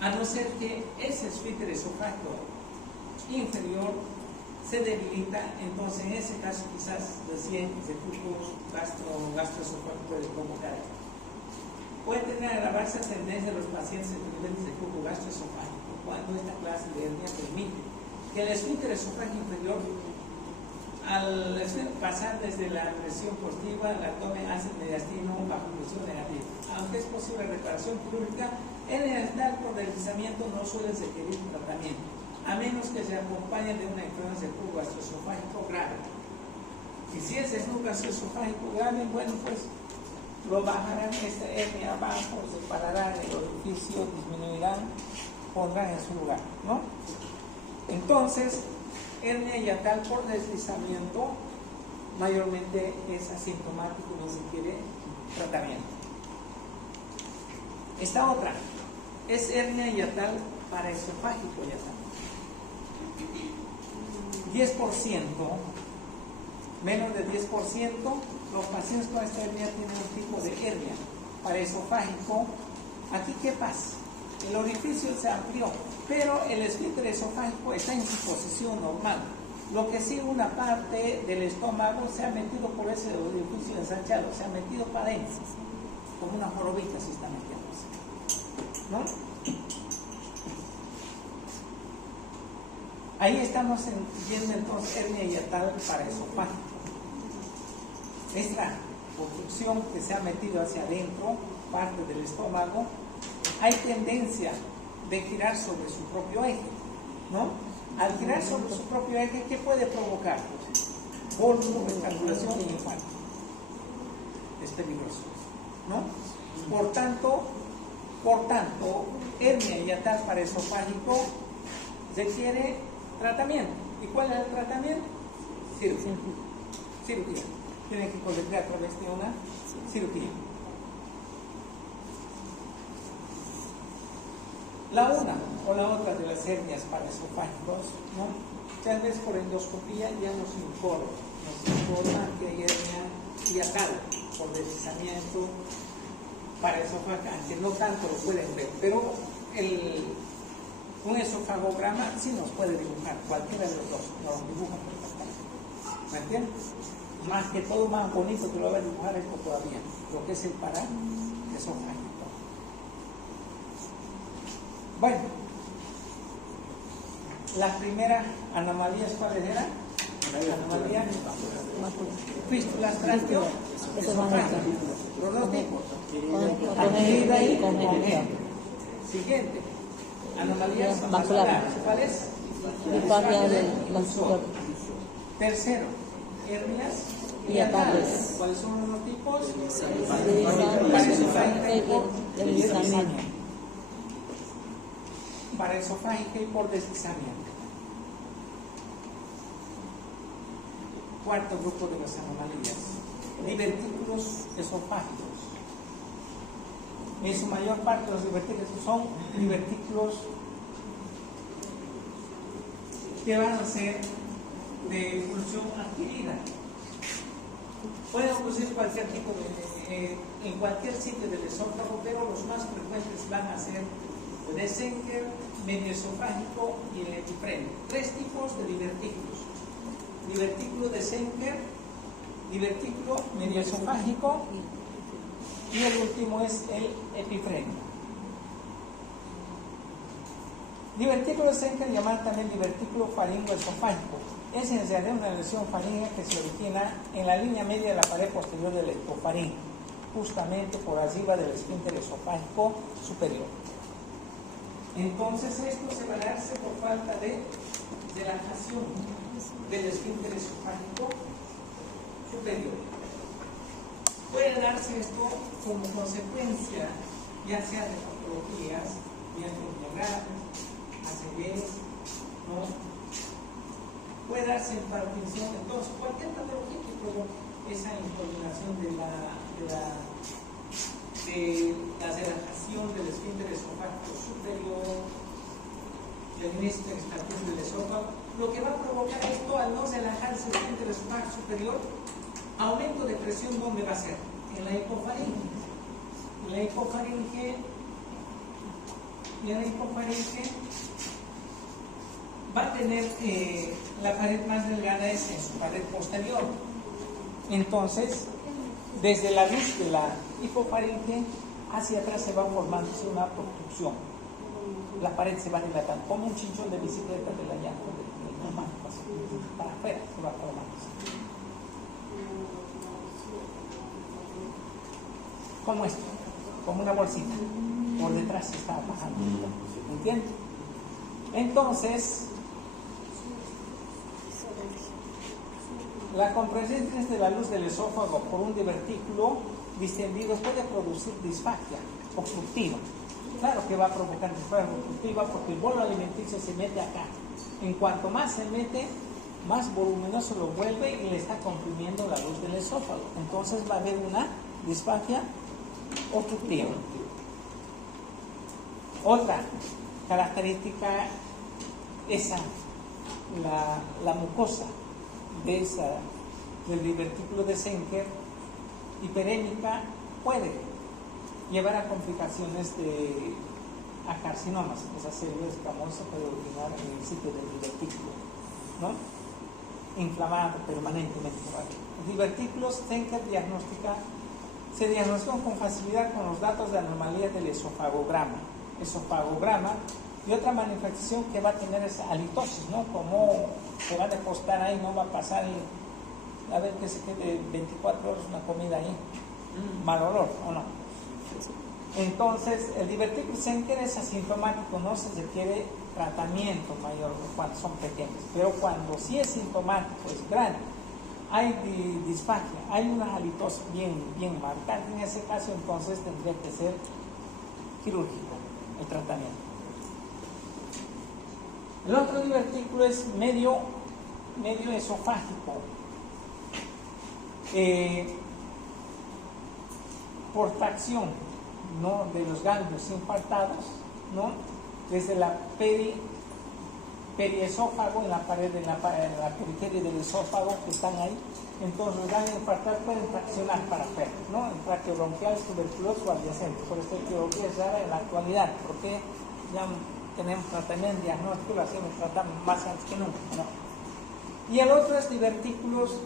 A no ser que ese esfínter esofágico inferior se debilita, entonces en ese caso quizás recién reflujo gastroesofágico puede provocar esto. Puede tener agravarse la tendencia de los pacientes en niveles de reflujo gastroesofágico cuando esta clase de hernia permite que el esfínter esofágico inferior al pasar desde la presión positiva al abdomen hacia el mediastino bajo presión negativa. Aunque es posible reparación quirúrgica, hernia yatal por deslizamiento no suele requerir tratamiento, a menos que se acompañe de una enfermedad de tubo gastroesofágico grave. Y si es desnudo gastroesofágico grave, bueno, pues lo bajarán esta hernia abajo, separarán el orificio, disminuirán, pondrán en su lugar, ¿no? Entonces, hernia yatal por deslizamiento mayormente es asintomático y no requiere tratamiento. Esta otra es hernia yatal paraesofágico yatal. 10%, menos de 10%, los pacientes con esta hernia tienen un tipo de hernia paraesofágico. Aquí, ¿qué pasa? El orificio se amplió, pero el esfínter esofágico está en su posición normal. Lo que sí, una parte del estómago se ha metido por ese orificio ensanchado, se ha metido para adentro, como una jorobita se está metiéndose, ¿no? Ahí estamos viendo entonces hernia yatal paraesofágico. Esta obstrucción que se ha metido hacia adentro, parte del estómago, hay tendencia de girar sobre su propio eje, ¿no? Al girar sobre su propio eje, ¿qué puede provocar? Vólvulo, estrangulación y infarto. Es peligroso, ¿no? Por tanto, hernia yatal paraesofágico requiere tratamiento. ¿Y cuál es el tratamiento? Cirugía. Tienen que colectar a través de una cirugía. La una o la otra de las hernias paraesofágicos, ¿no? Tal vez por endoscopía ya nos informa que hay hernia yatal por deslizamiento paraesofágica, aunque no tanto lo pueden ver, pero un esofagograma sí nos puede dibujar, cualquiera de los dos nos dibuja perfectamente. ¿Me entiendes? Más que todo, más bonito que lo va a dibujar esto todavía, lo que es el paraesofágico. Bueno, la primera anomalías, ¿cuáles eran? Anomalía, fístulas traqueoesofágicas. Los dos tipos, adquirida y congénita. Siguiente, anomalías vasculares. ¿Cuál es? Tercero, hernias yatales. ¿Cuáles son los tipos? Paraesofágica y por deslizamiento. Paraesofágica y por deslizamiento. Cuarto grupo de las anomalías, divertículos esofágicos. En su mayor parte los divertículos son divertículos que van a ser de función adquirida. Puede ocurrir cualquier tipo en cualquier sitio del esófago, pero los más frecuentes van a ser de Senker, medio esofágico y el epifrenio. Tres tipos de divertículos: divertículo de Senker, divertículo medio esofágico y el último es el epifrenio. Divertículo de Senker, llamado también divertículo faringoesofágico, es en realidad una lesión faríngea que se origina en la línea media de la pared posterior del ectofaríngeo, justamente por arriba del esfínter esofágico superior. Entonces esto se va a darse por falta de relajación del esfínter esofágico superior. Puede darse esto como consecuencia ya sea de patologías, miasteniografes, ACVs, ¿no? Puede darse en Parkinson. Entonces cualquier patología que provoque esa incoordinación de la relajación del esfínter esofágico superior, del inicio de extracción del esófago, lo que va a provocar esto, al no relajarse el esfínter esofágico superior, aumento de presión. ¿Dónde va a ser? En la hipofaringe. En la hipofaringe va a tener la pared más delgada es en su pared posterior. Entonces, desde la luz de la hipofaringe hacia atrás se va formándose una obstrucción. La pared se va dilatando, como un chinchón de bicicleta de la llanta del neumático. para afuera, se va formando. Como esto, como una bolsita, por detrás se está bajando, ¿entiendes? Entonces, la compresión de la luz del esófago por un divertículo distendido puede producir disfagia obstructiva. Claro que va a provocar disfagia obstructiva porque el bolo alimenticio se mete acá. En cuanto más se mete, más voluminoso lo vuelve y le está comprimiendo la luz del esófago. Entonces va a haber una disfagia obstructiva. Otra característica, la mucosa del divertículo de Zenker hiperémica puede llevar a complicaciones a carcinomas. Esa célula escamosa puede originar en el sitio del divertículo, ¿no? Inflamado permanentemente. Los divertículos Zenker se diagnostican con facilidad con los datos de anomalía del esofagograma. Y otra manifestación que va a tener es halitosis, ¿no? Como se va a depositar ahí, no va a pasar a ver que se quede 24 horas una comida ahí, mal olor, ¿o no? Entonces, el divertículo Zenker es asintomático, no se requiere tratamiento mayor cuando son pequeños, pero cuando sí es sintomático, es grande, hay disfagia, hay una halitosis bien marcada, en ese caso entonces tendría que ser quirúrgico el tratamiento. El otro divertículo es medio esofágico, por tracción, ¿no? De los ganglios infartados, ¿no? Desde la periesófago, en la periferia del esófago que están ahí. Entonces los ganglios infartados pueden traccionar para afuera, ¿no? El tracto bronquial, tuberculoso adyacente. Por esta etiología es rara en la actualidad, porque ya tenemos tratamiento diagnóstico, lo hacemos tratar más antes que nunca, ¿no? Y el otro es divertículos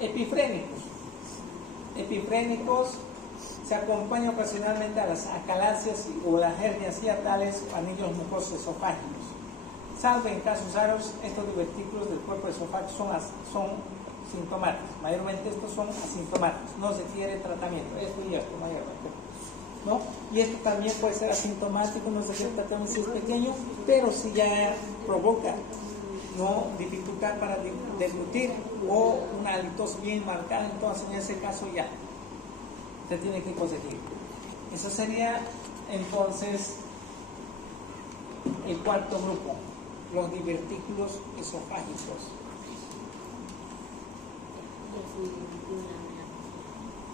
epifrénicos. Epifrénicos se acompaña ocasionalmente a las acalacias o las hernias hiatales o anillos mucosos esofágicos. Salvo en casos raros, estos divertículos del cuerpo esofágico son sintomáticos. Mayormente estos son asintomáticos, no se requiere tratamiento. Esto y esto, mayormente, ¿no? Y esto también puede ser asintomático, no se requiere tratamiento si es pequeño, pero si ya provoca, ¿no?, dificultad para deglutir o una halitosis bien marcada, entonces en ese caso ya se tiene que conseguir. Eso sería entonces el cuarto grupo, los divertículos esofágicos.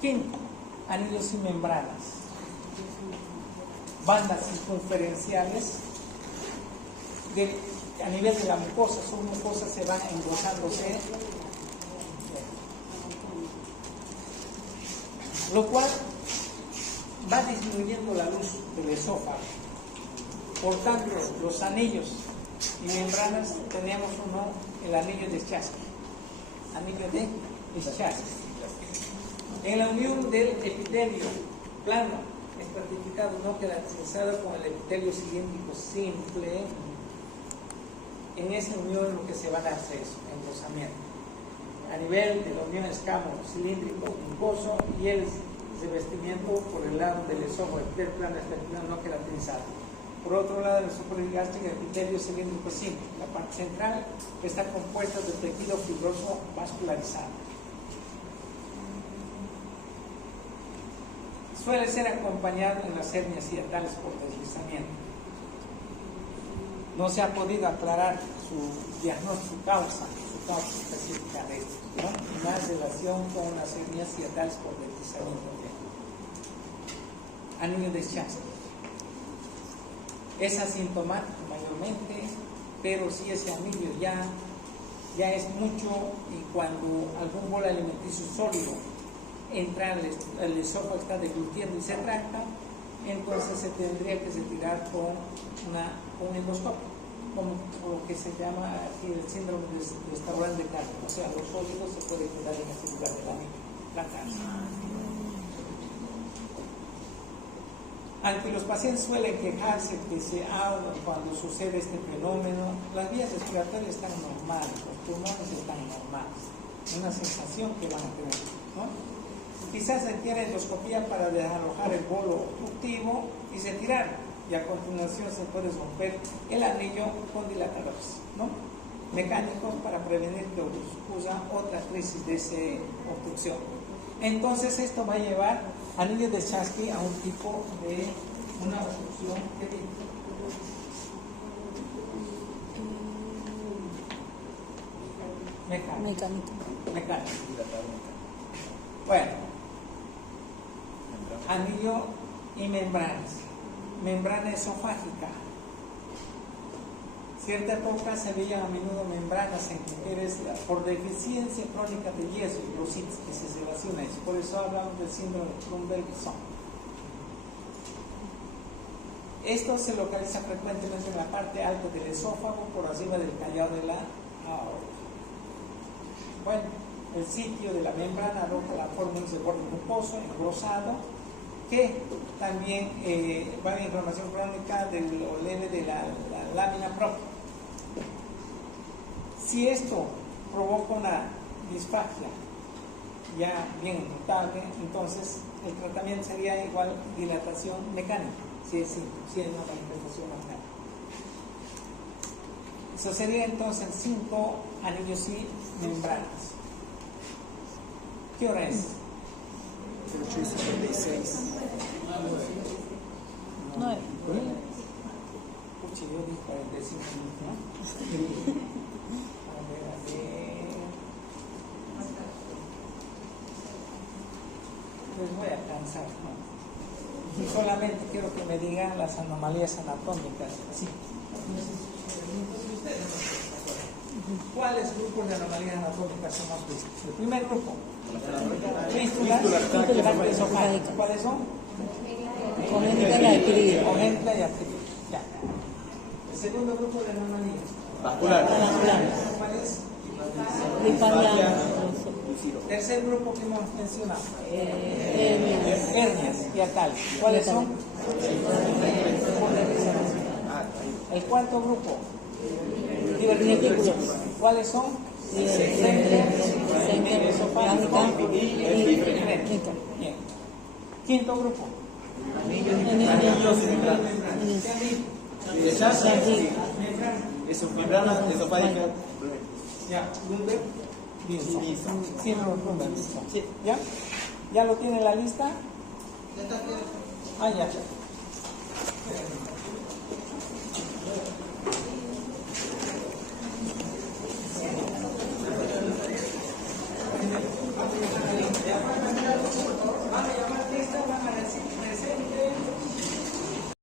Quinto, anillos sin membranas, bandas circunferenciales a nivel de la mucosa. Sus mucosas se van engrosándose, lo cual va disminuyendo la luz del esófago. Por tanto, los anillos y membranas, tenemos el anillo de Schatzky. En la unión del epitelio plano estratificado no caracterizado con el epitelio cilíndrico simple, en esa unión lo que se va a dar es engrosamiento. A nivel de la unión escamo cilíndrico mucoso y el revestimiento por el lado del esófago del plano estratificado no caracterizado. Por otro lado, el supragástrico epitelio cilíndrico simple, la parte central está compuesta de tejido fibroso vascularizado. Suele ser acompañado en las hernias hiatales por deslizamiento. No se ha podido aclarar su diagnóstico, su causa específica de esto, ¿no? Una relación con las hernias hiatales por deslizamiento. Anillo de Schatzky. Es asintomático mayormente, pero si ese anillo ya es mucho, y cuando algún bolo alimenticio sólido entra, el esófago está deglutiendo y se tracta, entonces se tendría que retirar con un endoscopio, como lo que se llama aquí el síndrome de restaurante de carne. O sea, los sólidos se pueden quedar en ese lugar del anillo, la carne. Aunque los pacientes suelen quejarse que se ahogan cuando sucede este fenómeno, las vías respiratorias están normales, los pulmones están normales, una sensación que van a tener, ¿no? Quizás se requiere endoscopía para desalojar el bolo obstructivo y se tirar, y a continuación se puede romper el anillo con dilatadores, ¿no? Mecánicos para prevenir que ocurra otra crisis de esa obstrucción. Entonces esto va a llevar anillo de Chasky a un tipo de una obstrucción mecánica. Bueno, anillo y membranas. Membrana esofágica. Cierta época se veían a menudo membranas en mujeres por deficiencia crónica de hierro y bursitis, que se relaciona eso. Por eso hablamos del síndrome de Creutzfeldt-Jakob. Esto se localiza frecuentemente en la parte alta del esófago, por arriba del callado de la aorta. Bueno, el sitio de la membrana adopta la forma de un borde mucoso, engrosado, que también va a inflamación crónica de lo leve de la lámina propia. Si esto provoca una disfagia ya bien notable, entonces el tratamiento sería igual dilatación mecánica, si es una manifestación mecánica. Eso sería entonces 5 anillos y membranas. ¿Qué hora es? 8:56. 9. Puchi, yo dije 45 minutos, ¿no? A ver. Les voy a cansar, ¿no? Y solamente quiero que me digan las anomalías anatómicas. Sí. ¿Cuáles grupos de anomalías anatómicas hemos visto? El primer grupo. Fístulas esofágicas. ¿Cuáles son? Congénita y adquirida. Congénita y adquirida. Ya. El segundo grupo de anomalías. Vascular. ¿Cuál es? Disfagia. Tercer grupo que hemos mencionado. Hernias. Hernias y atales. ¿Cuáles son? El cuarto grupo. Divertículos. ¿Cuáles son? Center, esofágico y frénico. Bien. Quinto grupo. Eso, membrana esofágica. Ya, Lumber. Bien. Siempre Lumber. ¿Ya? ¿Ya lo tiene en la lista? Ah, ya.